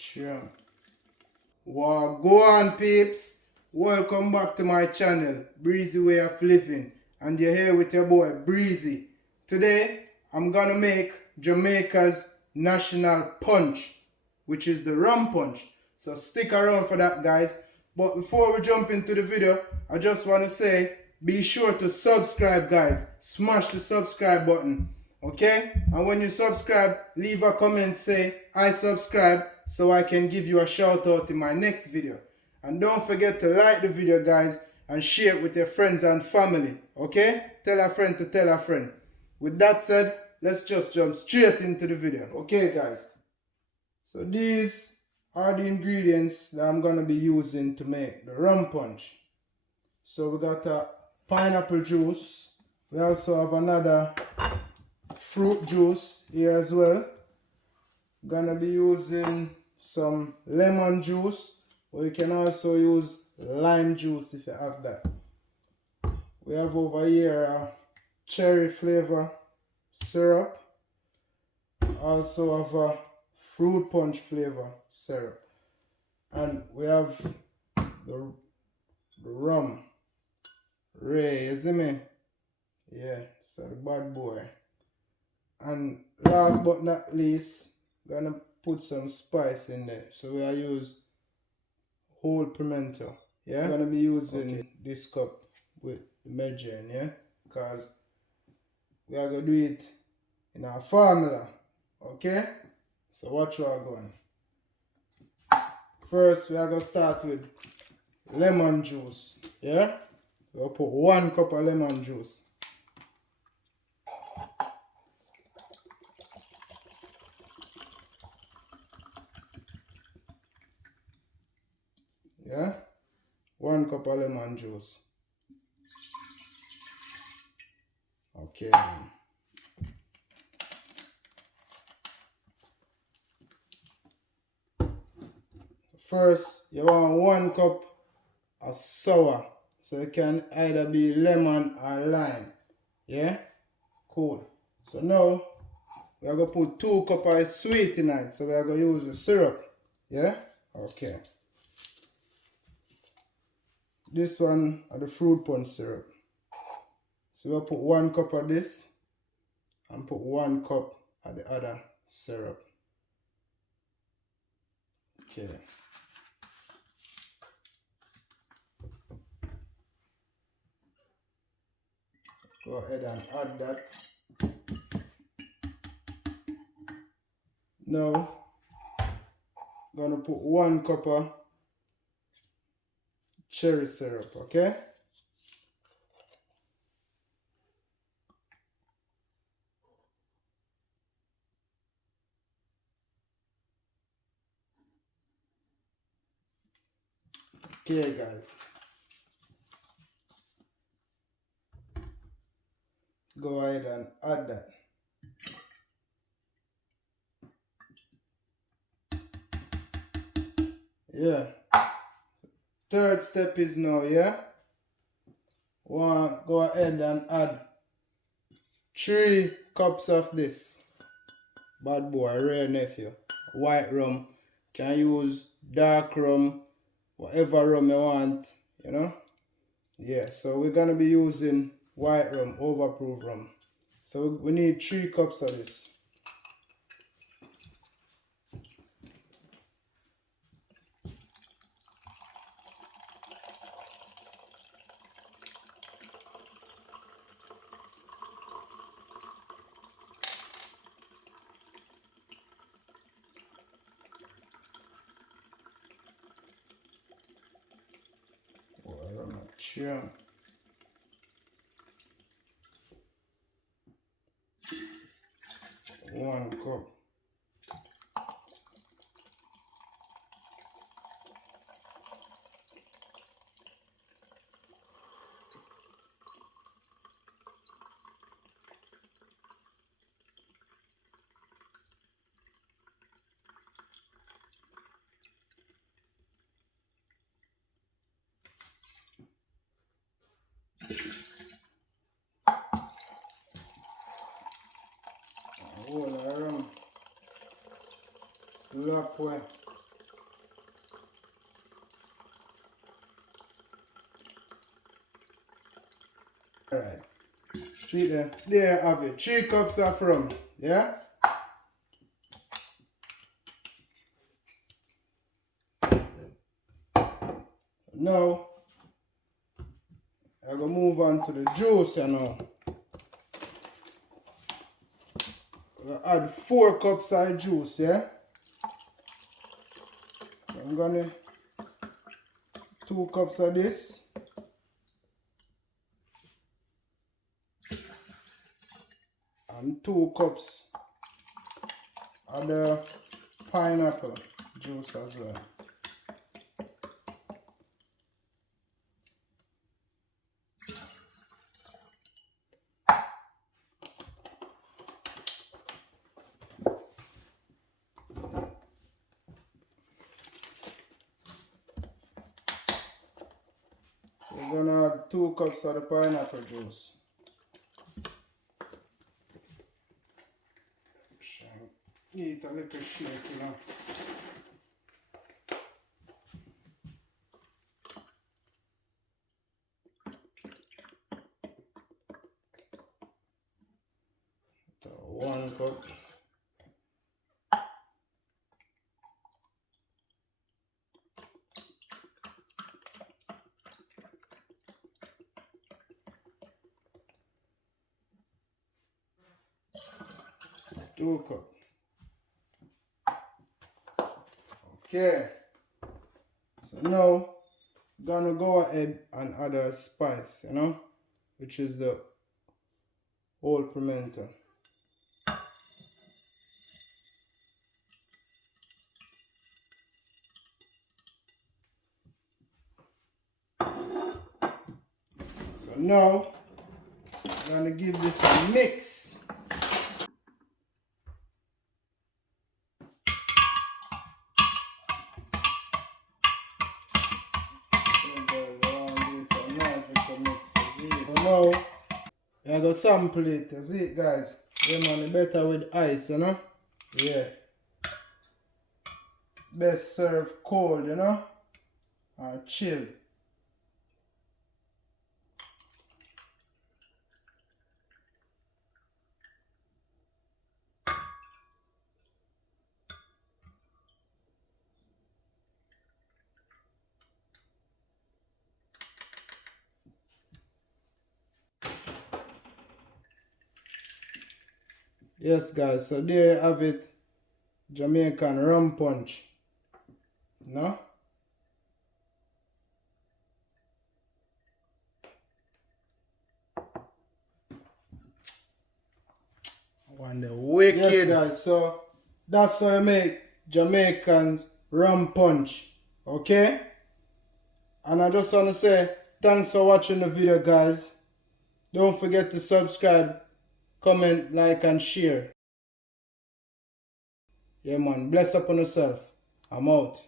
Sure. Wow, go on peeps. Welcome back to my channel, Breezy Way of Living. And you're here with your boy, Breezy. Today, I'm gonna make Jamaica's national punch, which is the rum punch. So stick around for that, guys. But before we jump into the video, I just want to say, be sure to subscribe, guys. Smash the subscribe button. Okay? And when you subscribe, leave a comment, say, I subscribe, so I can give you a shout out in my next video. And don't forget to like the video, guys, and share it with your friends and family. Okay? Tell a friend to tell a friend. With that said, let's just jump straight into the video. Okay, guys? So these are the ingredients that I'm going to be using to make the rum punch. So we got a pineapple juice. We also have another fruit juice here as well. Gonna be using some lemon juice, or you can also use lime juice if you have that. We have over here a cherry flavor syrup. Also have a fruit punch flavor syrup. And we have the rum. Ray, you see me? Yeah, so the bad boy. And last but not least, gonna put some spice in there. So we are use whole pimento. Yeah, I'm gonna be using this cup with measuring, yeah, because we are gonna do it in our formula. Okay, so watch where I'm going. First, we are gonna start with lemon juice. Yeah, we'll put 1 cup of lemon juice. Yeah, 1 cup of lemon juice. Okay. First, you want 1 cup of sour. So it can either be lemon or lime. Yeah? Cool. So now, we are going to put 2 cups of sweet in it. So we are going to use the syrup. Yeah? Okay. This one are the fruit punch syrup. So we'll put 1 cup of this and put 1 cup of the other syrup. Okay. Go ahead and add that. Now, I'm gonna put 1 cup of cherry syrup, okay? Okay, guys. Go ahead and add that. Yeah. Third step is now, yeah? Go ahead and add 3 cups of this bad boy, rare nephew, white rum. Can use dark rum, whatever rum you want, you know? Yeah, so we're gonna be using white rum, overproof rum. So we need 3 cups of this. Sure. 1 cup. Whole rum. Slap well. Alright. See there? There I have it. 3 cups of rum. Yeah? Now, I'm going to move on to the juice now. I'll add 4 cups of juice, yeah? I'm going to 2 cups of this. And 2 cups of the pineapple juice as well. So we're gonna add 2 cups of the pineapple juice. Eat a little shake, you know. So 1 cup. Two cup. Okay. So now gonna go ahead and add a spice, you know, which is the whole pimento. So now I'm gonna give this a mix. So now I go sample it. You see it, guys? Yeah, man, it better with ice, you know? Yeah. Best serve cold, you know? Or chill. Yes, guys, so there you have it. Jamaican Rum Punch. No? One the wicked. Yes, guys, so that's how you make Jamaican Rum Punch. Okay? And I just want to say thanks for watching the video, guys. Don't forget to subscribe, comment, like, and share. Yeah, man. Bless up on yourself. I'm out.